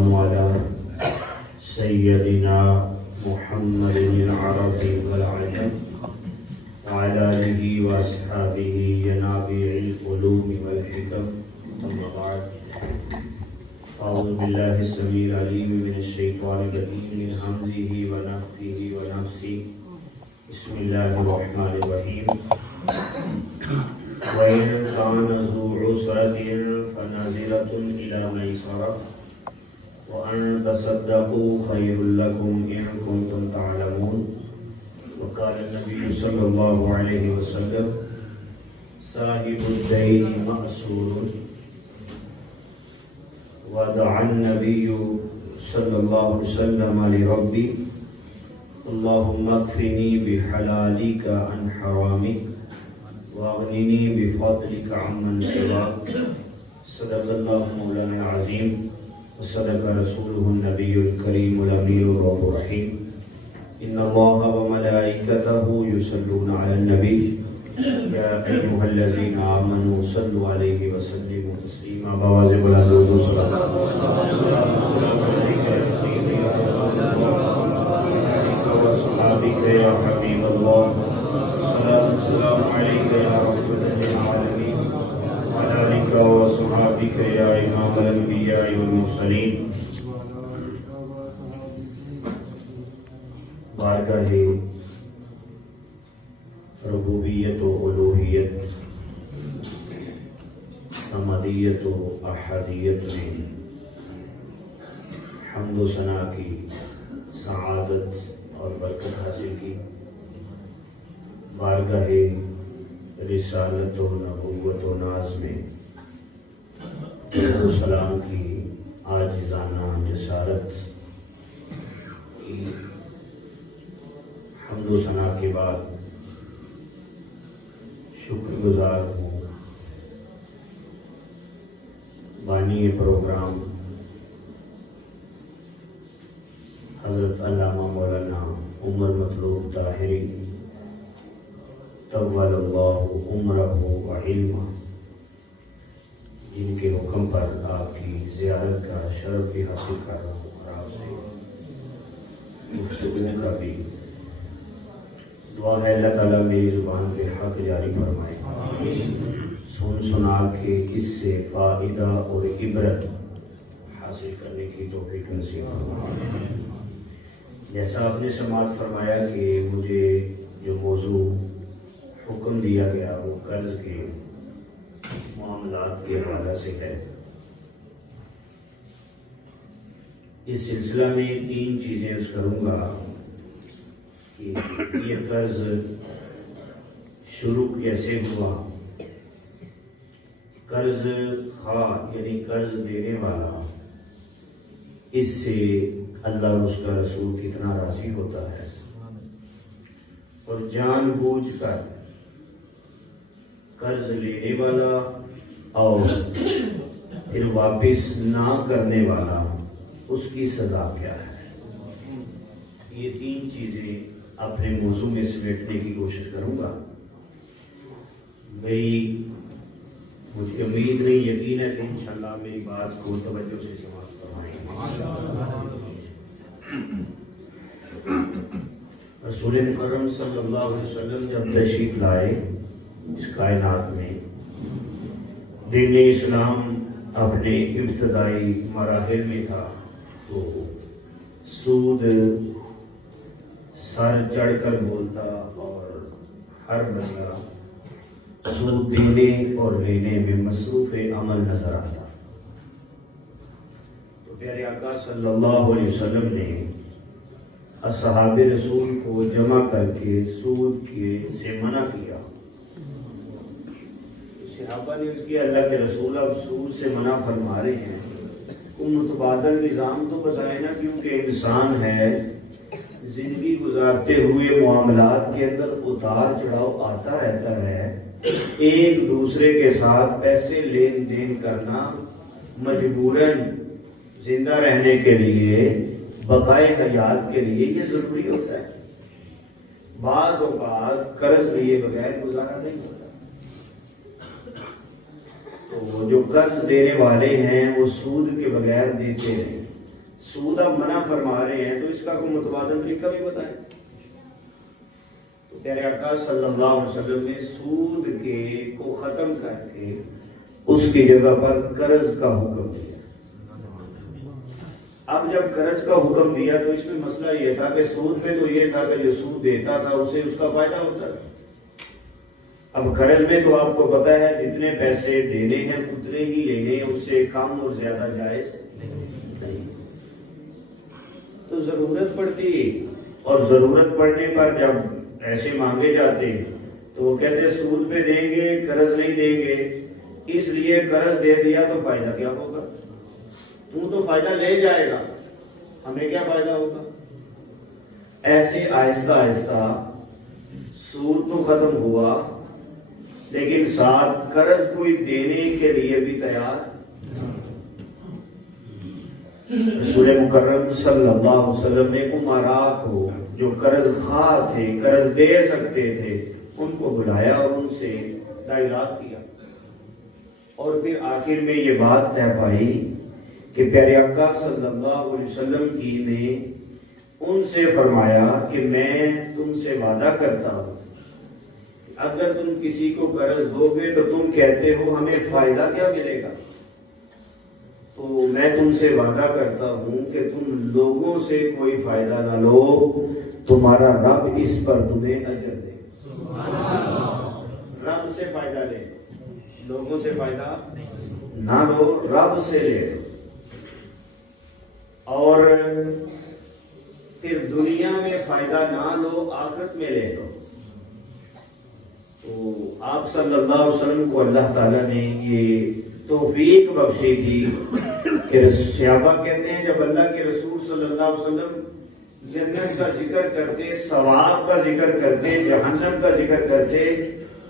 والسلام على سيدنا محمد العربي والعجم وعلى آله وأصحابه ينابيع العلوم والحكم. أما بعد، أعوذ بالله السميع العليم من الشيطان الرجيم من همزه ونفخه ونفثه. بسم الله الرحمن الرحيم. وإن كان ذو عسرة فنظرة إلى ميسرة وأن تصدقوا خير لكم إن كنتم تعلمون. وقال النبي صلى الله عليه وسلم صاحب الدين مأسور. ودعا النبي صلى الله عليه وسلم لربي اللهم اكفني بحلالك عن حرامك واغنني بفضلك عمن سواك. صدق الله مولانا العظيم وصدق رسوله النبي الكريم الأمين الرؤوف الرحيم. إن الله وملائكته يصلون على النبي يا أيها الذين آمنوا صلوا عليه وسلموا تسليما. بواجب الأدب والصلاة والسلام عليك يا سيدي يا رسول الله وعليك وأصحابك يا حبيب الله. الصلاة والسلام عليك يا رحمة للعالمين وعلى آلك وأصحابك يا إمام الأنبياء والمرسلين. بارگاہ ربوبیت و الوہیت، صمدیت و احدیت میں حمد و ثنا کی سعادت اور برکت حاصل کی. بارگاہ رسالت و نبوت و ناز میں درود و سلام کی عاجزانہ جسارت کی حمد و ثنا کے بعد شکر گزار ہوں بانی پروگرام حضرت علامہ مولانا عمر مطلوب طاہری طول اللہ عمرہ و علمہ، جن کے حکم پر آپ کی زیارت کا شرف بھی حاصل کر رہا ہوں اور آپ سے گفتگو کا بھی دعا ہے اللہ تعالیٰ میری زبان پہ حق جاری فرمائے. سن سنا کے اس سے فائدہ اور عبرت حاصل کرنے کی توفیق نصیب فرمائے. جیسا آپ نے سماعت فرمایا کہ مجھے جو موضوع حکم دیا گیا وہ قرض کے معاملات کے حوالے سے ہے. اس سلسلہ میں 3 چیزیں عرض کروں گا کہ یہ قرض شروع کیسے ہوا، قرض خواہ یعنی قرض دینے والا اس سے اللہ اور اس کا رسول کتنا راضی ہوتا ہے، اور جان بوجھ کر قرض لینے والا اور پھر واپس نہ کرنے والا اس کی سزا کیا ہے. یہ 3 چیزیں اپنے موضوع میں سمیٹنے کی کوشش کروں گا. مجھے امید نہیں، یقین ہے کہ انشاءاللہ میری بات کو توجہ سے سماعت فرمائیں. رسول مکرم صلی اللہ علیہ وسلم جب تشریف لائے اس کائنات میں، دین اسلام اپنے ابتدائی مراحل میں تھا، تو سود سر چڑھ کر بولتا اور ہر بندہ سود دینے اور لینے میں مصروف عمل نظر آتا. تو پیارے آقا صلی اللہ علیہ وسلم نے اصحاب رسول کو جمع کر کے سود سے منع کیا. صحابہ نے اس کی اللہ کے رسول اب سود سے منع فرما رہے ہیں، کوئی متبادل نظام تو بتائیں نا، کیونکہ انسان ہے، زندگی گزارتے ہوئے معاملات کے اندر اتار چڑھاؤ آتا رہتا ہے. ایک دوسرے کے ساتھ پیسے لین دین کرنا مجبوراً زندہ رہنے کے لیے، بقائے حیات کے لیے یہ ضروری ہوتا ہے. بعض اوقات قرض لیے بغیر گزارا نہیں ہوتا. تو جو قرض دینے والے ہیں وہ سود کے بغیر دیتے ہیں. سود آپ منع فرما رہے ہیں تو اس کا کوئی متبادل طریقہ بھی بتائیں. تو پیارے آقا صلی اللہ علیہ وسلم نے سود کے کو ختم کر کے اس کی جگہ پر قرض کا حکم دیا. اب جب قرض کا حکم دیا تو اس میں مسئلہ یہ تھا کہ سود میں تو یہ تھا کہ جو سود دیتا تھا اسے اس کا فائدہ ہوتا تھا. اب قرض میں تو آپ کو پتا ہے جتنے پیسے دینے ہیں اتنے ہی لینے ہیں, اس سے کم اور زیادہ جائز نہیں. تو ضرورت پڑتی اور ضرورت پڑنے پر جب پیسے مانگے جاتے تو وہ کہتے سود پہ دیں گے قرض نہیں دیں گے, اس لیے قرض دے دیا تو فائدہ کیا ہوگا, تو فائدہ لے جائے گا, ہمیں کیا فائدہ ہوگا. ایسے آہستہ آہستہ سود تو ختم ہوا لیکن ساتھ قرض کوئی دینے کے لیے بھی تیار. رسول مکرم صلی اللہ علیہ وسلم نے امراء کو جو قرض خواہ تھے, قرض دے سکتے تھے, ان کو بلایا اور ان سے دائرات کیا, اور پھر آخر میں یہ بات طے پائی کہ پیارے آقا صلی اللہ علیہ وسلم کی نے ان سے فرمایا کہ میں تم سے وعدہ کرتا ہوں اگر تم کسی کو قرض دو گے تو تم کہتے ہو ہمیں فائدہ کیا ملے گا, تو میں تم سے وعدہ کرتا ہوں کہ تم لوگوں سے کوئی فائدہ نہ لو, تمہارا رب اس پر تمہیں اجر دے. رب سے فائدہ لے, لوگوں سے فائدہ نہ لو, رب سے لے. اور پھر دنیا میں فائدہ نہ لو, آخرت میں لے لو. تو آپ صلی اللہ علیہ وسلم کو اللہ تعالیٰ نے یہ توفیق بخشی تھی کہ صحابہ کہتے ہیں جب اللہ کے رسول صلی اللہ علیہ وسلم جنت کا ذکر کرتے, ثواب کا ذکر کرتے, جہنم کا ذکر کرتے,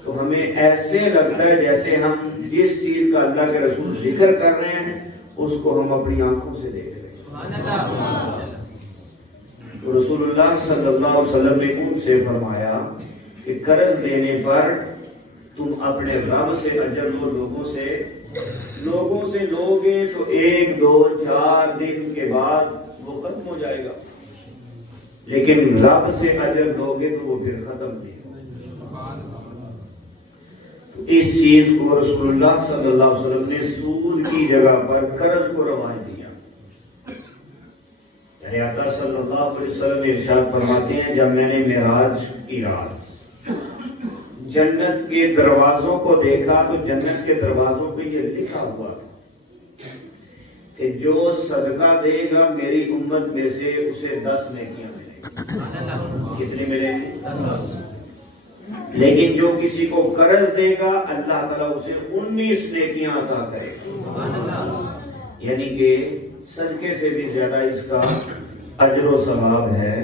تو ہمیں ایسے لگتا ہے جیسے ہم جس چیز کا اللہ کے رسول ذکر کر رہے ہیں اس کو ہم اپنی آنکھوں سے دیکھ رہے ہیں. تو رسول اللہ صلی اللہ علیہ وسلم نے ان سے فرمایا کہ قرض دینے پر تم اپنے رب سے اجر لو, لوگوں سے لوگے تو 1 2 4 دن کے بعد وہ ختم ہو جائے گا, لیکن رب سے اجر لو گے تو وہ پھر ختم نہیں. اس چیز کو رسول اللہ صلی اللہ علیہ وسلم نے سود کی جگہ پر قرض کو رواج دیا. یعنی آقا صلی اللہ علیہ وسلم ارشاد فرماتے ہیں جب میں نے معراج کی رات جنت کے دروازوں کو دیکھا تو جنت کے دروازوں پہ یہ لکھا ہوا تھا کہ جو صدقہ دے گا میری امت میں سے اسے 10 نیکیاں ملیں گی. کتنی ملیں گی؟ 10. لیکن جو کسی کو قرض دے گا اللہ تعالیٰ اسے 19 نیکیاں عطا کرے گا. یعنی کہ صدقے سے بھی زیادہ اس کا اجر و ثواب ہے.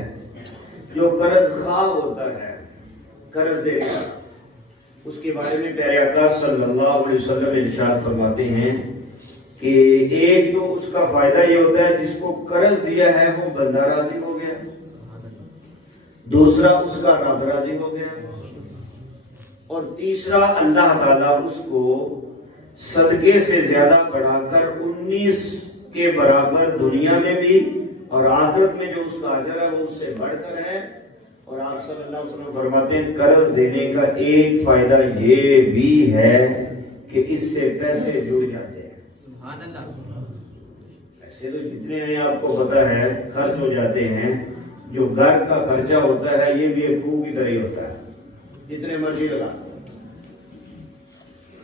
جو قرض خواہ ہوتا ہے, قرض دے گا, اس کے بارے میں پیارے آقا صلی اللہ علیہ وسلم ارشاد فرماتے ہیں کہ ایک تو اس کا فائدہ یہ ہوتا ہے جس کو قرض دیا ہے وہ بندہ راضی ہو گیا, دوسرا اس کا رب راضی ہو گیا, اور تیسرا اللہ تعالیٰ اس کو صدقے سے زیادہ بڑھا کر 19 کے برابر دنیا میں بھی اور آخرت میں جو اس کا اجر ہے وہ اس سے بڑھ کر ہے. اور آپ صلی اللہ علیہ وسلم فرماتے ہیں قرض دینے کا ایک فائدہ یہ بھی ہے کہ اس سے پیسے جڑ جاتے ہیں. سبحان اللہ. پیسے تو جتنے ہیں آپ کو پتا ہے خرچ ہو جاتے ہیں. جو گھر کا خرچہ ہوتا ہے یہ بھی ایک کنو کی طرح ہی ہوتا ہے, جتنے مرضی لگا.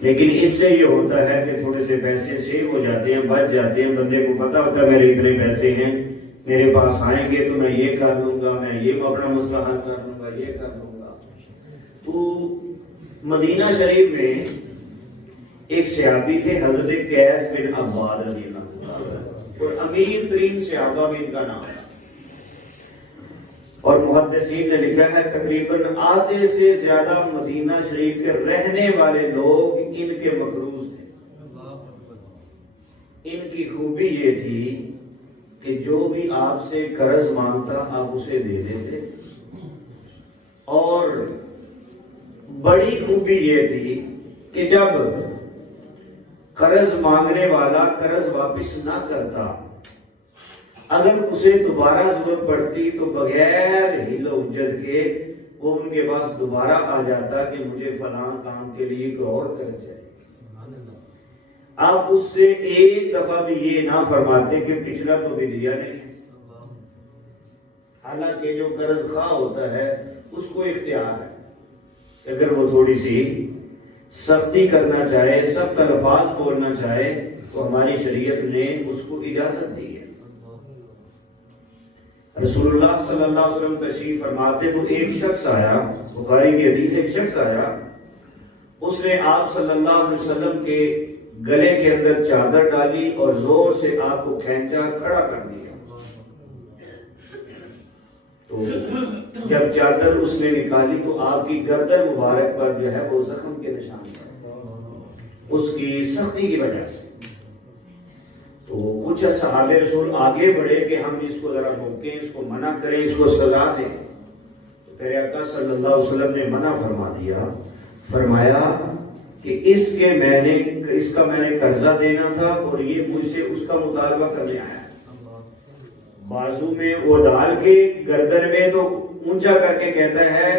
لیکن اس سے یہ ہوتا ہے کہ تھوڑے سے پیسے سیو ہو جاتے ہیں, بچ جاتے ہیں. بندے کو پتا ہوتا ہے میرے اتنے پیسے ہیں, میرے پاس آئیں گے تو میں یہ کر لوں گا, میں یہ اپنا مسئلہ حل کر لوں گا, یہ کر لوں گا. تو مدینہ شریف میں ایک صحابی تھے حضرت قیس بن عباد رضی اللہ عنہ, اور امیر ترین صحابہ میں ان کا نام ہے. اور محدثین نے لکھا ہے تقریباً آدھے سے زیادہ مدینہ شریف کے رہنے والے لوگ ان کے مقروض تھے. ان کی خوبی یہ تھی کہ جو بھی آپ سے قرض مانگتا آپ اسے دے دیتے, اور بڑی خوبی یہ تھی کہ جب قرض مانگنے والا قرض واپس نہ کرتا, اگر اسے دوبارہ ضرورت پڑتی تو بغیر ہیل و حجت کے وہ ان کے پاس دوبارہ آ جاتا کہ مجھے فلاں کام کے لیے کوئی اور قرض چاہیے. آپ اس سے ایک دفعہ بھی یہ نہ فرماتے کہ پچھلا تو بھی دیا نہیں. حالانکہ جو قرض خواہ ہوتا ہے اس کو اختیار ہے اگر وہ تھوڑی سی سختی کرنا چاہے, سخت الفاظ بولنا چاہے تو ہماری شریعت نے اس کو اجازت دی ہے. رسول اللہ صلی اللہ علیہ وسلم تشریف فرماتے تو ایک شخص آیا, بخاری کی حدیث, ایک شخص آیا, اس نے آپ صلی اللہ علیہ وسلم کے گلے کے اندر چادر ڈالی اور زور سے آپ کو کھینچا, کھڑا کر دیا. تو جب چادر اس نے نکالی تو آپ کی گردن مبارک پر جو ہے وہ زخم کے نشان تھے اس کی سختی کی وجہ سے. تو کچھ صحابہ رسول آگے بڑھے کہ ہم اس کو ذرا روکیں, اس کو منع کریں, اس کو سزا دیں. تو پھر آقا صلی اللہ علیہ وسلم نے منع فرما دیا, فرمایا کہ اس کا میں نے قرضہ دینا تھا اور یہ مجھ سے اس کا مطالبہ کرنے آیا. بازو میں وہ ڈال کے گردن میں تو اونچا کر کے کہتا ہے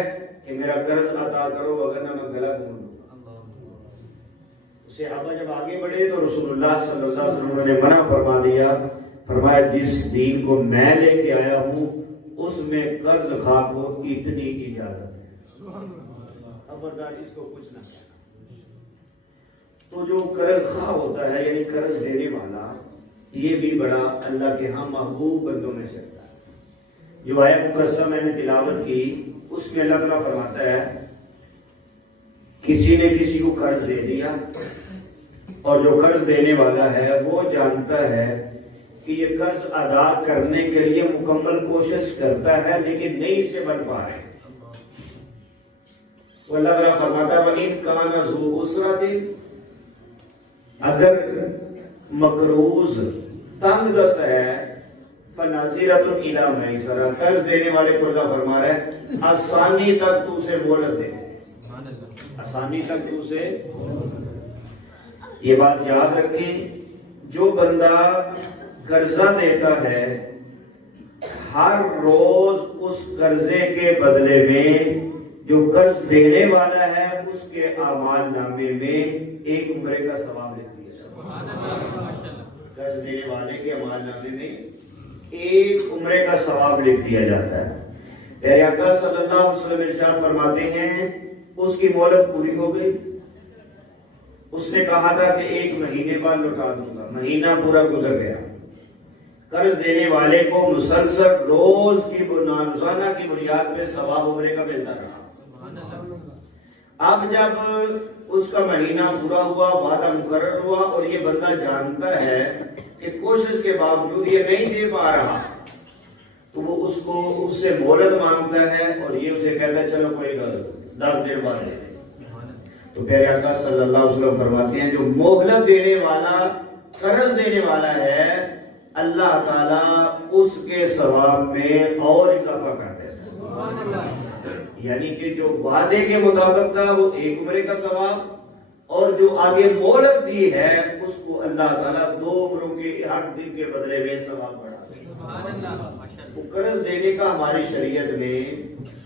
کہ میرا قرض عطا کرو ورنہ میں گلا گھونٹ دوں. صحابہ جب آگے بڑھے تو رسول اللہ صلی اللہ علیہ وسلم نے منع فرما دیا, فرمایا جس دین کو میں لے کے آیا ہوں اس میں قرض خواہ کو اتنی اجازت ہے, خبردار اس کو کچھ نہ کہنا. تو جو قرض خواہ ہوتا ہے یعنی قرض دینے والا, یہ بھی بڑا اللہ کے ہاں محبوب بندوں میں سے ہوتا ہے. جو آیت مقدسہ میں نے تلاوت کی اس میں اللہ تعالیٰ فرماتا ہے کسی نے کسی کو قرض دے دیا اور جو قرض دینے والا ہے وہ جانتا ہے کہ یہ قرض ادا کرنے کے لیے مکمل کوشش کرتا ہے لیکن نہیں اسے بن پا رہے. تو اللہ تعالیٰ فرماتا ہے وَإِن كَانَ ذُو عُسْرَةٍ, اگر مقروض تنگ دست ہے فَنَظِرَةٌ إِلَىٰ مَيْسَرَةٍ, قرض دینے والے کو اللہ فرما رہا ہے آسانی تک تو اسے مہلت دے, آسانی تک تو اسے. یہ بات یاد رکھیں, جو بندہ قرضہ دیتا ہے ہر روز اس قرضے کے بدلے میں جو قرض دینے والا ہے اس کے اعمال نامے میں ایک عمرے کا ثواب لکھ دیا جاتا ہے. قرض دینے والے کے اعمال نامے میں ایک عمرے کا ثواب لکھ دیا جاتا ہے. پیارے آقا صلی اللہ علیہ وسلم ارشاد فرماتے ہیں اس کی مہلت پوری ہو گئی, اس نے کہا تھا کہ 1 مہینے بعد لوٹا دوں گا, مہینہ پورا گزر گیا. قرض دینے والے کو مسلسل روز کی روزانہ کی بنیاد پہ ثواب عمرے کا ملتا رہا. اب جب اس کا مہینہ پورا ہوا, وعدہ مقرر ہوا اور یہ بندہ جانتا ہے کہ کوشش کے باوجود یہ نہیں دے پا رہا, تو وہ اس سے مہلت مانگتا ہے اور یہ اسے کہتا ہے چلو کوئی 10 دن بعد دے. تو پیارے آقا صلی اللہ علیہ وسلم فرماتے ہیں جو مہلت دینے والا, قرض دینے والا ہے, اللہ تعالیٰ اس کے ثواب میں اور اضافہ کرتے ہیں. یعنی کہ جو وعدے کے مطابق تھا وہ 1 عمرے کا ثواب, اور جو آگے مہلت دی ہے اس کو اللہ تعالیٰ 2 عمروں کے ہر دن کے بدلے میں ثواب بڑھا. وہ قرض دینے کا ہماری شریعت میں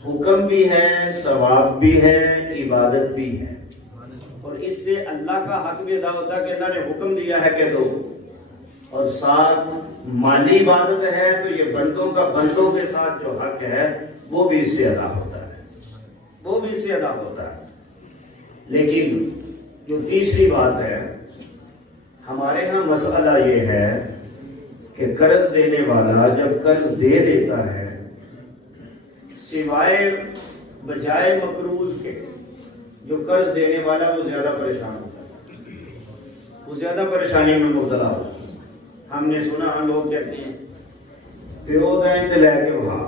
حکم بھی ہے, ثواب بھی ہے, عبادت بھی ہے, اور اس سے اللہ کا حق بھی ادا ہوتا ہے کہ اللہ نے حکم دیا ہے کہ دو, اور ساتھ مالی عبادت ہے تو یہ بندوں کے ساتھ جو حق ہے وہ بھی اس سے ادا ہوتا ہے, وہ بھی اس سے ادا ہوتا ہے. لیکن جو تیسری بات ہے ہمارے ہاں مسئلہ یہ ہے کہ قرض دینے والا جب قرض دے دیتا ہے سوائے بجائے مقروض کے جو قرض دینے والا وہ زیادہ پریشان ہوتا ہے, وہ زیادہ پریشانی میں مبتلا ہوتا ہے. ہم نے سنا لوگ کہتے ہیں پیو دیں تو لے کے وہاں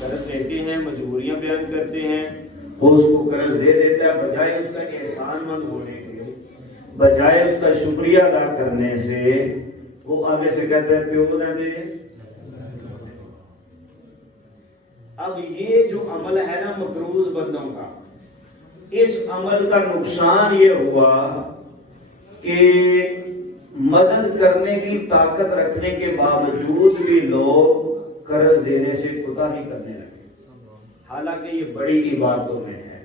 قرض لیتے ہیں, مجبوریاں بیان کرتے ہیں, وہ اس کو قرض دے دیتا ہے, بجائے اس کا احسان مند ہونے کے, بجائے اس کا شکریہ ادا کرنے سے وہ آگے سے کہتا ہے پیو دیں دے. اب یہ جو عمل ہے نا مقروض بندوں کا, اس عمل کا نقصان یہ ہوا کہ مدد کرنے کی طاقت رکھنے کے باوجود بھی لوگ قرض دینے سے کوتاہی کرنے لگے، حالانکہ یہ بڑی عبادتوں میں ہے۔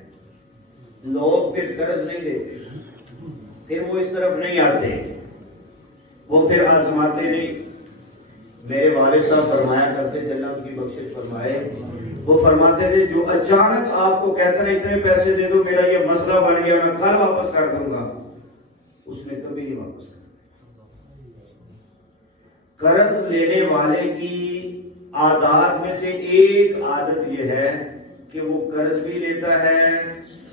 لوگ پھر قرض نہیں دیتے، پھر وہ اس طرف نہیں آتے، وہ پھر آزماتے نہیں۔ میرے والد صاحب فرمایا کرتے تھے، اللہ ان کی بخشش فرمائے، وہ فرماتے تھے جو اچانک آپ کو کہتا ہے اتنے پیسے دے دو، میرا یہ مسئلہ بن گیا، میں کل واپس کر دوں گا، اس نے کبھی نہیں واپس کر۔ قرض لینے والے کی عادات میں سے ایک عادت یہ ہے کہ وہ قرض بھی لیتا ہے،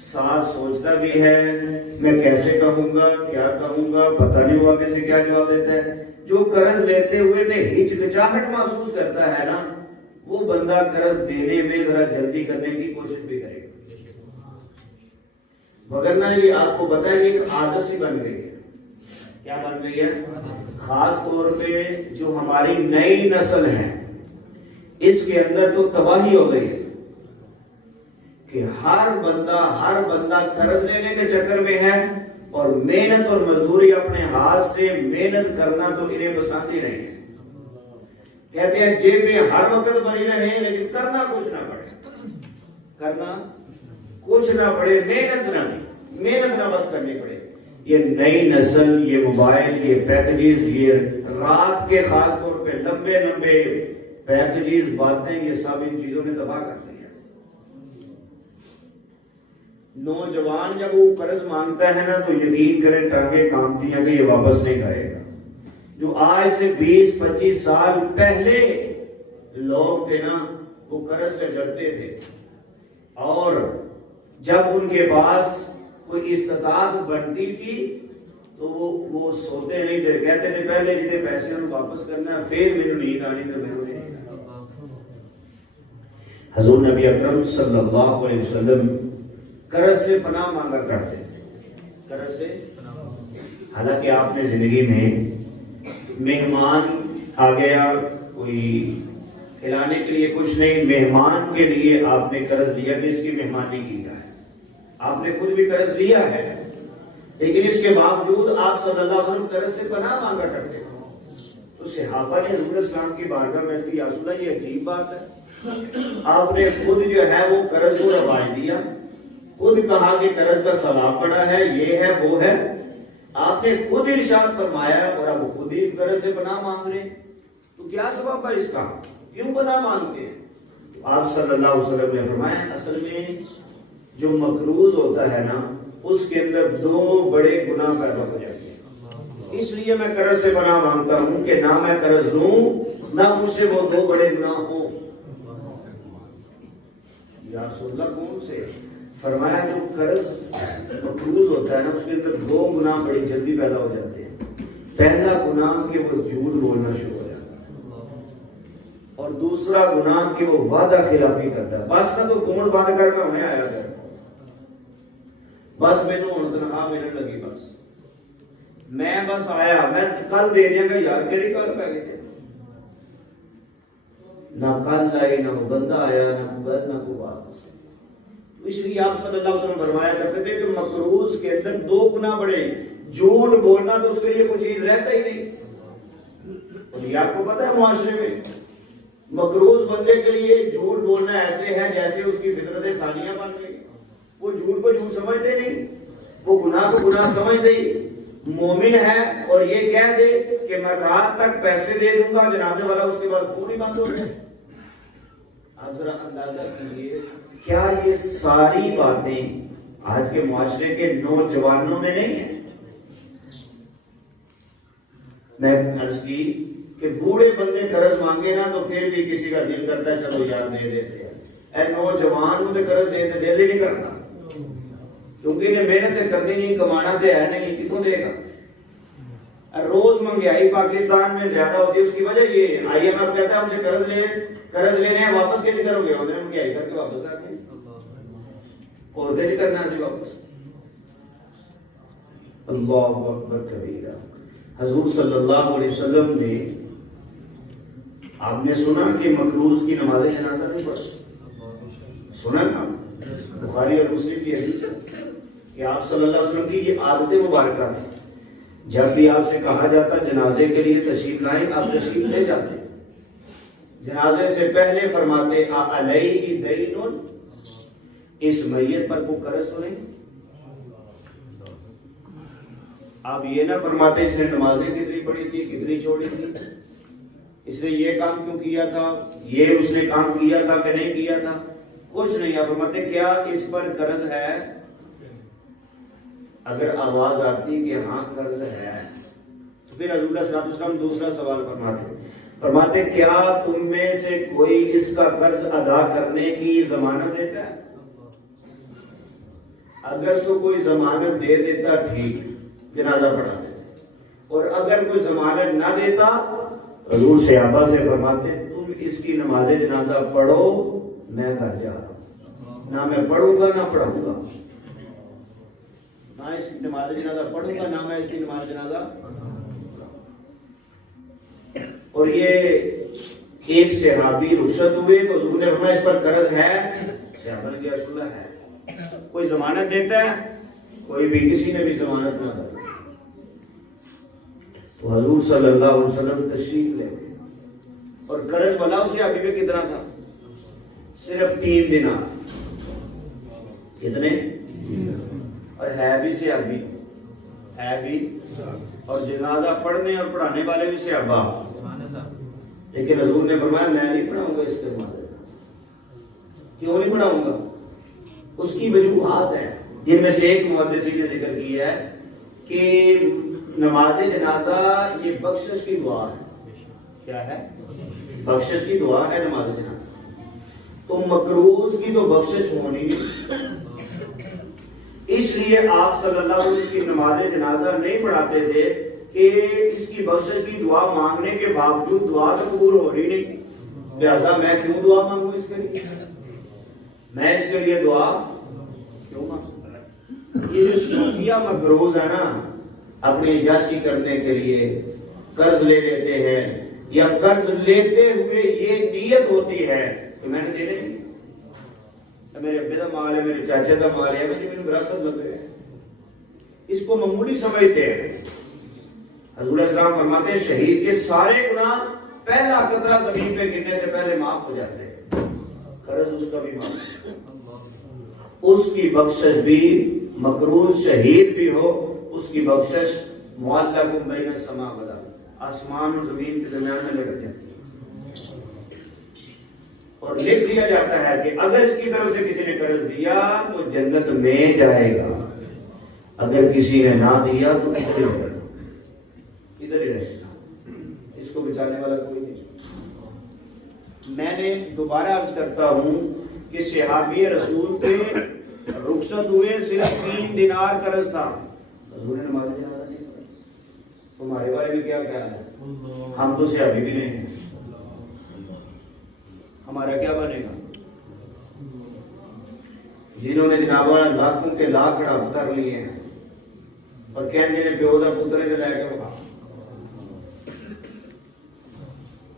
ساتھ سوچتا بھی ہے میں کیسے کہوں گا، کیا کہوں گا، پتہ نہیں ہوا کیسے کیا جواب دیتا ہے۔ جو قرض لیتے ہوئے تھے ہچکچاہٹ محسوس کرتا ہے نا، وہ بندہ قرض دینے میں ذرا جلدی کرنے کی کوشش بھی کرے گا، وگرنہ یہ آپ کو پتہ ہے کہ ایک عادت سی بن گئی ہے۔ کیا بن گئی ہے؟ خاص طور پہ جو ہماری نئی نسل ہے، اس کے اندر تو تباہی ہو گئی ہے کہ ہر بندہ قرض لینے کے چکر میں ہے، اور محنت اور مزدوری اپنے ہاتھ سے محنت کرنا تو انہیں پسند ہی نہیں ہے۔ کہتے ہیں جیب میں ہر وقت بھری رہے لیکن کرنا کچھ نہ پڑے، کرنا کچھ نہ پڑے، محنت نہ بس کرنی پڑے۔ یہ نئی نسل، یہ موبائل، یہ پیکجز، یہ رات کے خاص طور پہ لمبے پیکجز، باتیں، یہ سب ان چیزوں نے تباہ کر دیا۔ نوجوان جب وہ قرض مانگتا ہے نا تو یقین کریں ٹانگیں کانپتی ہیں کہ یہ واپس نہیں کرے گا۔ جو آج سے 20-25 سال پہلے لوگ تھے نا، وہ قرض سے ڈرتے تھے، اور جب ان کے پاس کوئی استطاعت بنتی تھی تو وہ سوتے نہیں تھے، کہتے تھے پہلے جتنے پیسے انہوں واپس کرنا ہے، پھر میرے نیند آنی تو میرے نہیں۔ حضور نبی اکرم صلی اللہ علیہ وسلم قرض سے پناہ مانگا کرتے تھے، قرض سے۔ حالانکہ آپ نے زندگی میں مہمان آ گیا، کوئی کھلانے کے لیے کچھ نہیں، مہمان کے لیے آپ نے قرض لیا کہ اس کی مہمانی کی جائے، آپ نے خود بھی قرض لیا ہے، لیکن اس کے باوجود آپ صلی اللہ علیہ وسلم قرض سے پناہ مانگا کرتے تھے۔ تو صحابہ نے حضور اسلام کی بارگاہ میں کہ یا رسول اللہ یہ عجیب بات ہے، آپ نے خود جو ہے وہ قرض کو رواج دیا، خود کہا کہ قرض کا ثواب بڑا ہے، یہ ہے وہ ہے، آپ نے خود ارشاد فرمایا، اور اب خود ہی قرض سے پناہ مانگ رہے، تو کیا سبب ہے اس کا، کیوں پناہ مانگتے ہیں؟ آپ صلی اللہ علیہ وسلم نے فرمایا اصل میں جو مقروض ہوتا ہے نا، اس کے اندر 2 بڑے گناہ پیدا ہو جاتے ہیں، اس لیے میں قرض سے پناہ مانگتا ہوں کہ نہ میں قرض لوں نہ مجھ سے وہ 2 بڑے گناہ ہوں۔ یا رسول اللہ کون سے؟ فرمایا جو قرض مقروض ہوتا ہے نا، اس کے اندر 2 گناہ بڑی جلدی پیدا ہو جاتے ہیں۔ پہلا گناہ کہ وہ جھوٹ بولنا شروع ہو جاتا ہے، اور دوسرا گناہ کہ وہ وعدہ خلافی کرتا ہے۔ بس نہ تو فون بند کر کے ہمیں آیا کر، بس میں تو تنخواہ ملنے لگی، بس میں بس آیا، میں کل دے دیا گا یار، کیڑی کل پہ گئے، نہ کل آئے، نہ وہ بندہ آیا، نہ کوئی بات۔ اس لیے آپ صلی اللہ علیہ وسلم فرمایا کرتے تھے کہ مقروض کے اندر 2 گناہ بڑے، جھوٹ بولنا تو اس کے لیے کوئی چیز رہتا ہی نہیں، اور یہ آپ کو پتا ہے معاشرے میں مقروض بندے کے لیے جھوٹ بولنا ایسے ہے جیسے اس کی فطرت ثانیہ بن گئی، وہ جھوٹ کو جھوٹ سمجھتے نہیں، وہ گناہ کو گناہ سمجھتے ہی۔ مومن ہے اور یہ کہہ دے کہ میں رات تک پیسے دے دوں گا، جنابنے والا اس کے بعد فون ہی بند ہو گیا۔ آپ ذرا اندازہ کیجیے کیا یہ ساری باتیں آج کے معاشرے کے نوجوانوں میں نہیں ہیں؟ میں عرض کی کہ بوڑھے بندے قرض مانگے نا تو پھر بھی کسی کا دل کرتا ہے چلو یار دے دیتے ہیں، اے نوجوان مجھے قرض دیتے دل ہی نہیں کرتا، کیونکہ انہیں محنت کرنی نہیں، کمانا تو ہے نہیں، کتوں دے گا؟ روز مہنگائی پاکستان میں زیادہ ہوتی ہے، اس کی وجہ یہ ہے آئی ایم ایف کہتا ہے ہم سے قرض لینے ہیں، واپس کیسے کرو گے؟ انہوں نے مہنگائی کر کے واپس کر دیں، اور دے نہیں کرنا سی واپس۔ اللہ اکبر کبیرہ۔ حضور صلی اللہ علیہ وسلم نے، آپ نے سنا کہ مقروض کی نماز جنازہ نہیں پڑھی، سنا نا؟ بخاری اور مسلم کی حدیث کہ آپ صلی اللہ علیہ وسلم کی یہ عادت مبارکہ تھی جب بھی آپ سے کہا جاتا جنازے کے لیے تشریف لائیں، آپ تشریف لے جاتے، جنازے سے پہلے فرماتے علیہ دین، اس میت پر کوئی قرض تو نہیں؟ آپ یہ نہ فرماتے اس نے نمازیں کتنی پڑھی تھی، کتنی چھوڑی تھی، اس نے یہ کام کیوں کیا تھا، یہ اس نے کام کیا تھا کہ نہیں کیا تھا، کچھ نہیں۔ آپ فرماتے کیا اس پر قرض ہے؟ اگر آواز آتی کہ ہاں قرض ہے تو پھر حضور صلی اللہ علیہ وسلم دوسرا سوال فرماتے کیا تم میں سے کوئی اس کا قرض ادا کرنے کی ضمانت دیتا ہے؟ اگر تو کوئی ضمانت دے دیتا ٹھیک، جنازہ پڑھاتے، اور اگر کوئی ضمانت نہ دیتا حضور صحابہ سے فرماتے تم اس کی نماز جنازہ پڑھو، میں گھر جا رہا ہوں، نہ میں پڑھوں گا نہ پڑھوں گا، نہ اس کی نماز جنازہ پڑھوں گا نہ میں اس کی نماز جنازہ۔ اور یہ ایک صحابی رخصت ہوئے تو حضور نے فرمایا اس پر قرض ہے؟ صحابہ نے کہا رسول اللہ ہے۔ کوئی ضمانت دیتا ہے؟ کوئی بھی، کسی نے بھی ضمانت نہ دی۔ تو حضور صلی اللہ علیہ وسلم تشریف لے گئے، اور قرض والا اسے ابھی بھی کتنا تھا؟ صرف 3 دینار۔ کتنے؟ اور ہے بھی صحابی، ہے بھی، اور جنازہ پڑھنے اور پڑھانے والے بھی صحابہ، لیکن حضور نے فرمایا میں نہیں پڑھاؤں گا اس کے مالے۔ کیوں نہیں پڑھاؤں گا؟ اس کی وجوہات ہیں، جن میں سے ایک محدثین نے ذکر کی ہے کہ نماز جنازہ یہ بخشش کی دعا ہے۔ کیا ہے؟ بخشش کی دعا ہے نماز جنازہ، تو مکروز کی تو بخشش ہونی نہیں، اس لیے آپ صلی اللہ علیہ وسلم کی نماز جنازہ نہیں پڑھاتے تھے کہ اس کی بخشش کی دعا مانگنے کے باوجود دعا تو قبول ہو رہی نہیں، لہذا میں کیوں دعا مانگوں اس کے لیے، میں اس کے لیے دعا کیوں مانگوں؟ یہ جو شوقیہ مکروز ہے نا، اپنی عیاشی کرنے کے لیے قرض لے لیتے ہیں، یا قرض لیتے ہوئے یہ نیت ہوتی ہے کہ میں نے دینے، میرے ابے کا مال ہے، میرے چاچے کا مال ہے، مجھے وراثت لگ گئے، اس کو معمولی سمجھتے ہیں۔ حضور السلام فرماتے ہیں شہید کے سارے گناہ پہلا قطرہ زمین پہ گرنے سے پہلے معاف ہو جاتے ہیں، قرض اس کا بھی معاف، اس کی بخشش بھی، مکروز شہید بھی ہو اس کی بخشش معلق بین السماء والارض، آسمان اور زمین کے درمیان میں لگ جاتی ہے، اور لکھ دیا جاتا ہے کہ اگر اس کی طرف سے کسی نے قرض دیا تو جنت میں جائے گا، اگر کسی نے نہ دیا تو ادھر ہی رہے گا، اس کو بچانے والا کوئی نہیں۔ میں نے دوبارہ عرض کرتا ہوں کہ صحابی رسول پہ رخصت ہوئے، صرف 3 دینار قرض تھا، حضور نے نماز جنازہ نہیں پڑھی۔ تمہارے بارے میں کیا خیال ہے؟ ہم تو صحابی بھی نہیں ہیں، ہمارا کیا بنے گا؟ جنہوں نے جناب لاکھوں کے لاکھ ہڑپ کر لیے ہیں اور کہنے نے پیو دا پتر لے کے وہاں،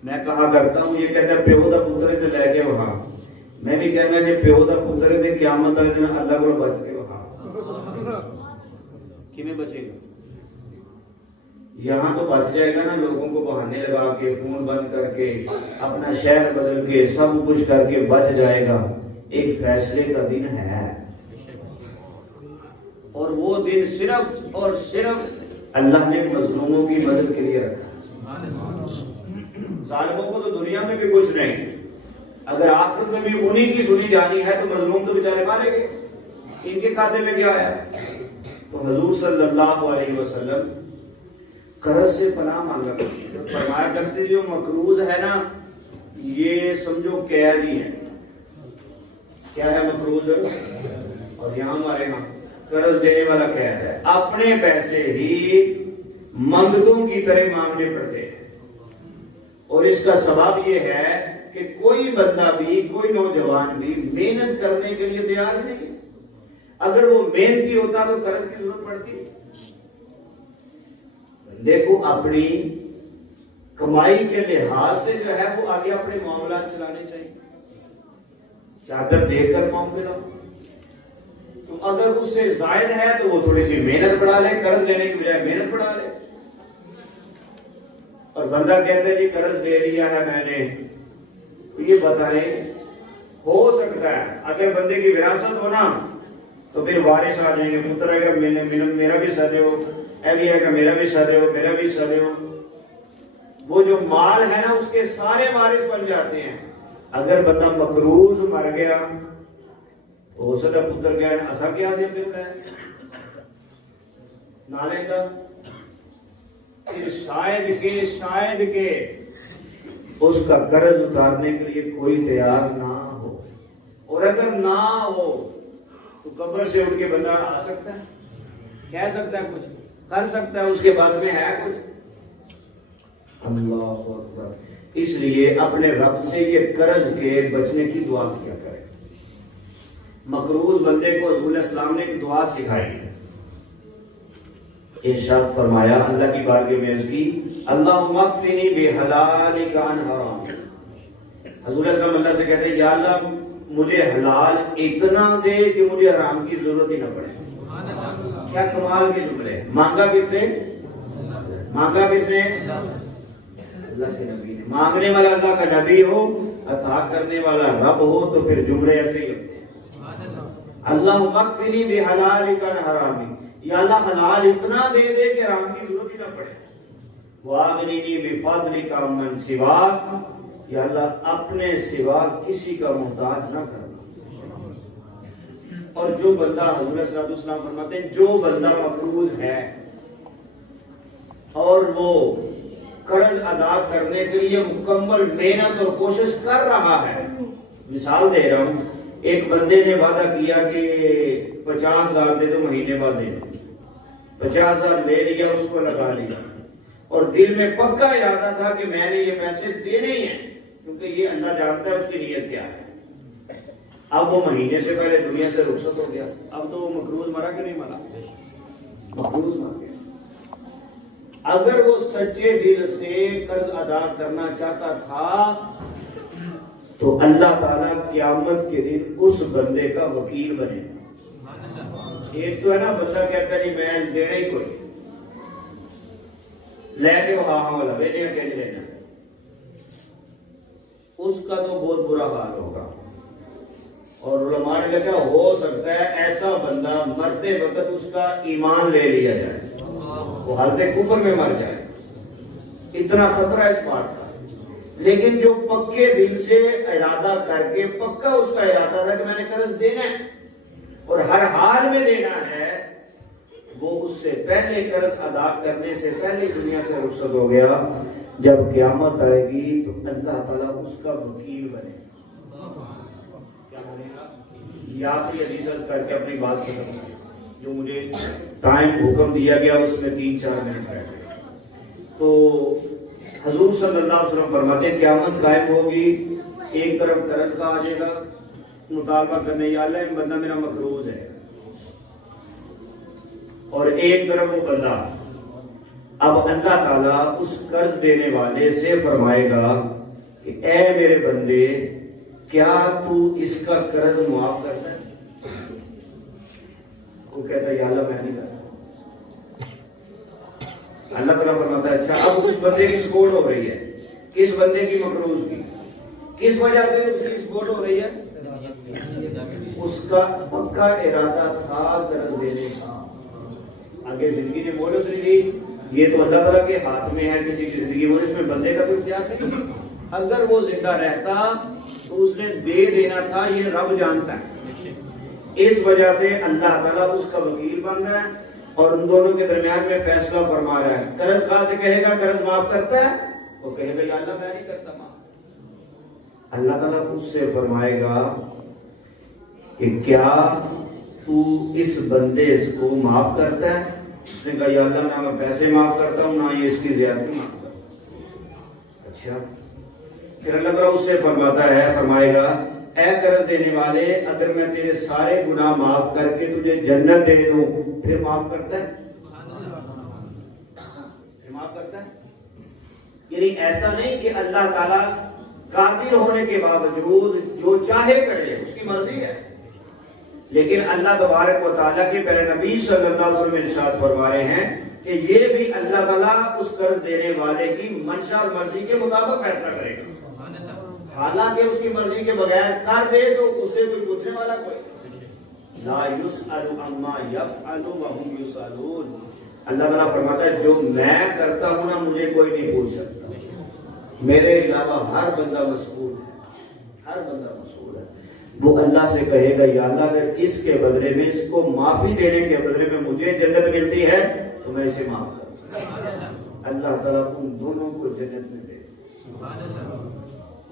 میں کہا کرتا ہوں یہ کہتا ہے پیو دا پتر لے کے وہاں، میں بھی کہنا کہ پیو دا پتر دے قیامت والے دن اللہ کو بچ کے وہاں، کیویں بچے گا؟ یہاں تو بچ جائے گا نا، لوگوں کو بہانے لگا کے، فون بند کر کے، اپنا شہر بدل کے، سب کچھ کر کے بچ جائے گا۔ ایک فیصلے کا دن ہے، اور وہ دن صرف اور صرف اللہ نے مظلوموں کی مدد کے لیے رکھا۔ ظالموں کو تو دنیا میں بھی کچھ نہیں، اگر آخرت میں بھی انہی کی سنی جانی ہے تو مظلوم تو بیچارے مارے گئے، ان کے کھاتے میں کیا ہے؟ تو حضور صلی اللہ علیہ وسلم قرض سے پناہ مانگا کرتے، فرمایا کرتے جو مقروض ہے نا یہ سمجھو قید ہی ہے۔ کیا ہے مقروض؟ اور یہاں ہمارے یہاں قرض دینے والا قید ہے، اپنے پیسے ہی منگتوں کی طرح مانگنے پڑتے ہیں، اور اس کا سبب یہ ہے کہ کوئی بندہ بھی، کوئی نوجوان بھی محنت کرنے کے لیے تیار نہیں، اگر وہ محنتی ہوتا تو قرض کی ضرورت پڑتی؟ دیکھو اپنی کمائی کے لحاظ سے جو ہے وہ آگے اپنے معاملات چلانے چاہیے، چادر دے کر معاملے لاؤ۔ تو تو اگر اس سے زائد ہے تو وہ تھوڑی سی محنت بڑھا لے، قرض لینے کی بجائے محنت بڑھا لے. اور بندہ کہتا ہے جی قرض لے لیا ہے میں نے، یہ بتائیں ہو سکتا ہے اگر بندے کی وراثت ہو نا تو پھر وارث آ جائیں گے، پتر ہے کہ میرا بھی حصہ دو، اے بھی ہے کہ میرا بھی حصہ دو، میرا بھی حصہ دو. وہ جو مال ہے نا اس کے سارے وارث بن جاتے ہیں. اگر بندہ مقروض مر گیا تو ہو سکتا پتر گیا ایسا کیا دے دیتا ہے نہ لیتا. شاید کہ اس کا قرض اتارنے کے لیے کوئی تیار نہ ہو، اور اگر نہ ہو تو قبر سے اٹھ کے بندہ آ سکتا ہے، کہہ سکتا ہے، کچھ کر سکتا ہے، اس کے پاس میں ہے کچھ. اللہ اکبر. اس لیے اپنے رب سے یہ قرض کے بچنے کی دعا کیا کرے. مقروض بندے کو حضور السلام نے ایک دعا سکھائی ہے. ارشاد فرمایا اللہ کی بارگاہ میں عرض کی، اللہم اکفنی بحلالک عن حرام. حضور السلام اللہ سے کہتے ہیں یا اللہ مجھے حلال اتنا دے کہ مجھے حرام کی ضرورت ہی نہ پڑے. کیا کمال کے جملے. مانگا کس سے؟ مانگا کس نے؟ اللہ کے نبی نے. مانگنے والا اللہ کا نبی ہو، عطا کرنے والا رب ہو، تو پھر جملے ایسے ہی ہوتے ہیں. اللہم اکفنی بحلالک عن حرام. یا اللہ حلال اتنا دے دے کہ حرام کی ضرورت ہی نہ پڑے. واغننی بفضلک عمن سواک. یا اللہ اپنے سوا کسی کا محتاج نہ کرنا. اور جو بندہ حضور صلی اللہ علیہ وسلم فرماتے ہیں جو بندہ مقروض ہے اور وہ قرض ادا کرنے کے لیے مکمل محنت اور کوشش کر رہا ہے. مثال دے رہا ہوں، ایک بندے نے وعدہ کیا کہ 50,000 دے دو، مہینے بعد دے دو. 50,000 لے لیا، اس کو لگا لیا، اور دل میں پکا ارادہ تھا کہ میں نے یہ پیسے دینے ہی ہیں کیونکہ یہ اللہ جانتا ہے اس کی نیت کیا ہے. اب وہ مہینے سے پہلے دنیا سے رخصت ہو گیا. اب تو وہ مقروض مرا کہ نہیں مرا؟ مقروض مر گیا. اگر وہ سچے دل سے قرض ادا کرنا چاہتا تھا تو اللہ تعالیٰ قیامت کے دن اس بندے کا وکیل بنے. ایک تو ہے نا بندہ کہتا ہے نہیں میں دینا ہی کوئی لے کے ہاں والا لینا کہ نہیں لینا، اس کا تو بہت برا حال ہوگا. اور علماء نے کہا ہو سکتا ہے ایسا بندہ مرتے وقت اس کا ایمان لے لیا جائے، وہ حالت کفر میں مر جائے. اتنا خطرہ اس بات کا. لیکن جو پکے دل سے ارادہ کر کے پکا اس کا ارادہ تھا کہ میں نے قرض دینا ہے اور ہر حال میں دینا ہے، وہ اس سے پہلے قرض ادا کرنے سے پہلے دنیا سے رخصت ہو گیا. جب قیامت آئے گی تو اللہ تعالیٰ اس کا وکیل بنے. کیا بنے گا؟ یہ آخری حدیث کر کے اپنی بات ختم کریں. جو مجھے ٹائم حکم دیا گیا اس میں 3-4 منٹ رہ گئے. تو حضور صلی اللہ علیہ وسلم فرماتے ہیں قیامت قائم ہوگی، ایک طرف قرض کا آ جائے گا مطالبہ کرنے، یا اللہ ایک بندہ میرا مقروض ہے، اور ایک طرف وہ بندہ. اب اللہ تعالیٰ اس قرض دینے والے سے فرمائے گا کہ اے میرے بندے کیا تو اس کا قرض معاف کرتا ہے؟ وہ کہتا ہے یا اللہ میں نہیں کرتا. اللہ تعالیٰ فرماتا ہے اچھا اب اس بندے کی سپورٹ ہو رہی ہے، کس بندے کی مقروض کی، کس وجہ سے اس کی سپورٹ ہو رہی ہے؟ اس کا پکا ارادہ تھا قرض دینے کا. آگے زندگی نے بولو زندگی یہ تو اللہ تعالیٰ کے ہاتھ میں ہے کسی کی زندگی، وہ اس میں بندے کا کوئی اختیار نہیں. اگر وہ زندہ رہتا تو اس نے دے دینا تھا، یہ رب جانتا ہے. اس وجہ سے اللہ تعالیٰ اس کا وکیل بن رہا ہے اور ان دونوں کے درمیان میں فیصلہ فرما رہا ہے. قرض خواہ سے کہے گا قرض معاف کرتا ہے، وہ کہے گا یا اللہ میں نہیں کرتا معاف. اللہ تعالیٰ اس سے فرمائے گا کہ کیا تو اس بندے کو معاف کرتا ہے؟ اس نے کہا یا اللہ نہ میں پیسے معاف کرتا ہوں نہ یہ اس کی زیادتی معاف کرتا ہوں. اچھا پھر اللہ تعالیٰ اس سے فرماتا ہے، فرمائے گا اے قرض دینے والے اگر میں تیرے سارے گناہ معاف کر کے تجھے جنت دے دوں پھر معاف کرتا ہے؟ پھر معاف کرتا ہے؟ یعنی ایسا نہیں کہ اللہ تعالیٰ قادر ہونے کے باوجود جو چاہے کرے، اس کی مرضی ہے. لیکن اللہ تبارک و تعالیٰ کے پیارے نبی صلی اللہ علیہ وسلم ارشاد فرما رہے ہیں کہ یہ بھی اللہ تعالیٰ اس قرض دینے والے کی منشا اور مرضی کے مطابق فیصلہ کرے گا، حالانکہ اس کی مرضی کے بغیر کر دے تو اس سے کوئی پوچھنے والا کوئی لا یسأل عما یفعل وهم یسألون۔ اللہ تعالیٰ فرماتا ہے جو میں کرتا ہوں نا مجھے کوئی نہیں پوچھ سکتا، میرے علاوہ ہر بندہ مسئول ہے، ہر بندہ مسئول ہے۔ وہ اللہ سے کہے گا یا اللہ اگر اس کے بدلے میں اس کو معافی دینے کے بدلے میں مجھے جنت ملتی ہے تو میں اسے معاف کروں۔ اللہ تعالیٰ ان دونوں کو جنت میں دے،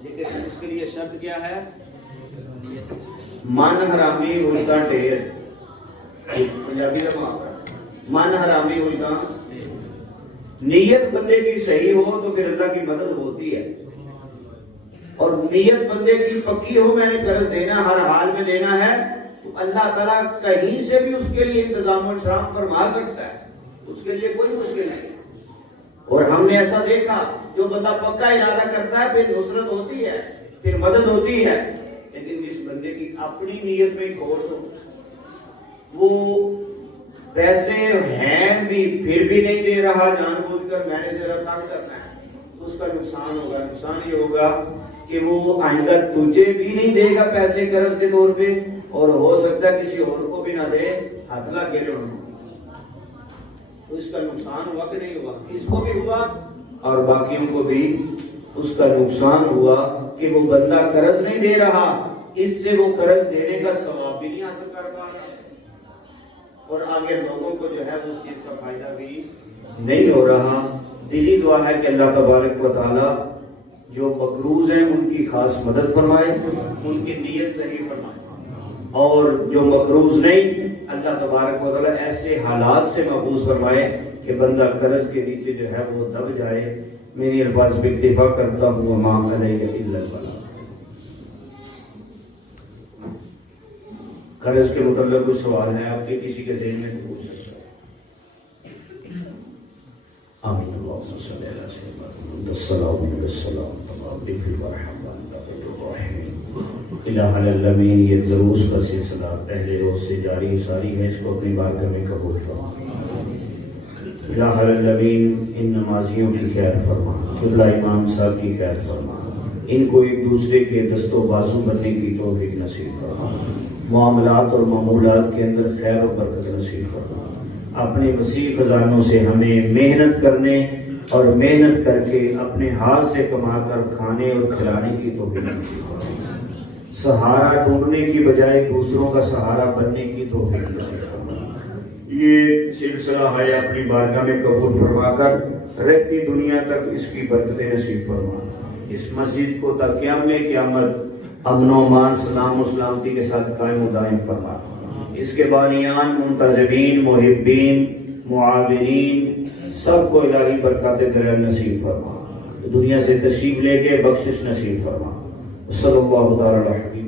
لیکن اس کے لیے شرط کیا ہے؟ من حرامی ہوتا ٹھیر، پنجابی کا من حرامی ہوتا، نیت بندے کی صحیح ہو تو پھر اللہ کی مدد ہوتی ہے، اور نیت بندے کی پکی ہو میں نے قرض دینا ہر حال میں دینا ہے تو اللہ تعالیٰ کہیں سے بھی اس کے لیے انتظام و انصاف فرما سکتا ہے، اس کے لیے کوئی مشکل نہیں۔ اور ہم نے ایسا دیکھا جو بندہ پکا ارادہ کرتا ہے پھر نصرت ہوتی ہے، پھر مدد ہوتی ہے، لیکن جس بندے کی اپنی نیت میں کھوٹ ہو، وہ پیسے ہیں بھی پھر بھی نہیں دے رہا جان بوجھ کر میں نے ذرا تنگ کرنا ہے، تو اس کا نقصان ہوگا۔ نقصان یہ ہوگا کہ وہ آئندہ تجھے بھی نہیں دے گا پیسے قرض کے طور پہ، اور ہو سکتا ہے کسی اور کو بھی نہ دے، ہاتھ لا کے لے، تو اس کا نقصان ہوا کہ نہیں ہوا؟ اس کو بھی ہوا اور باقیوں کو بھی اس کا نقصان ہوا کہ وہ بندہ قرض نہیں دے رہا، اس سے وہ قرض دینے کا ثواب بھی نہیں حاصل کر پا رہا، اور آگے لوگوں کو جو ہے اس چیز کا فائدہ بھی نہیں ہو رہا۔ دلی دعا ہے کہ اللہ تبارک و تعالی جو مقروض ہیں ان کی خاص مدد فرمائے، ان کی نیت صحیح فرمائے، اور جو مقروض نہیں اللہ تبارک و تعالی ایسے حالات سے محفوظ فرمائے کہ بندہ قرض کے نیچے جو ہے وہ دب جائے۔ میری الفاظ پہ اکتفا کرتا ہوں، وما علیہ الا البلاغ۔ قرض کے متعلق کچھ سوال ہے آپ کے کسی کے ذہن میں تو پوچھ سکتا ہے۔ آمین اللہم صلی اللہ علیہ وسلم السلام علیکم الہ العالمین۔ یہ دروس کا سلسلہ پہلے روز سے جاری ساری ہے، اس کو اپنی بارگاہ میں قبول فرما۔ الہ العالمین ان نمازیوں کی خیر فرما، قبلہ امام صاحب کی خیر فرما، ان کو ایک دوسرے کے دست و بازو بننے کی توفیق نصیب فرما، معاملات اور معمولات کے اندر خیر و برکت نصیب فرما۔ اپنے وسیع خزانوں سے ہمیں محنت کرنے اور محنت کر کے اپنے ہاتھ سے کما کر کھانے اور کھلانے کی توفیق نصیب فرما۔ سہارا ڈھونڈنے کی بجائے دوسروں کا سہارا بننے کی توفیق نصیب فرما۔ یہ سلسلہ ہے اپنی بارگاہ میں قبول فرما کر رہتی دنیا تک اس کی برکتیں نصیب فرما۔ اس مسجد کو تا قیام قیامت امن و امان، سلام و سلامتی کے ساتھ قائم و دائم فرما۔ اس کے بانیان، منتظمین، محبین، معاونین سب کو الہی برکات تیرے نصیب فرما۔ دنیا سے تشریف لے کے بخشش نصیب فرما۔ صلی اللہ تعالی علیہ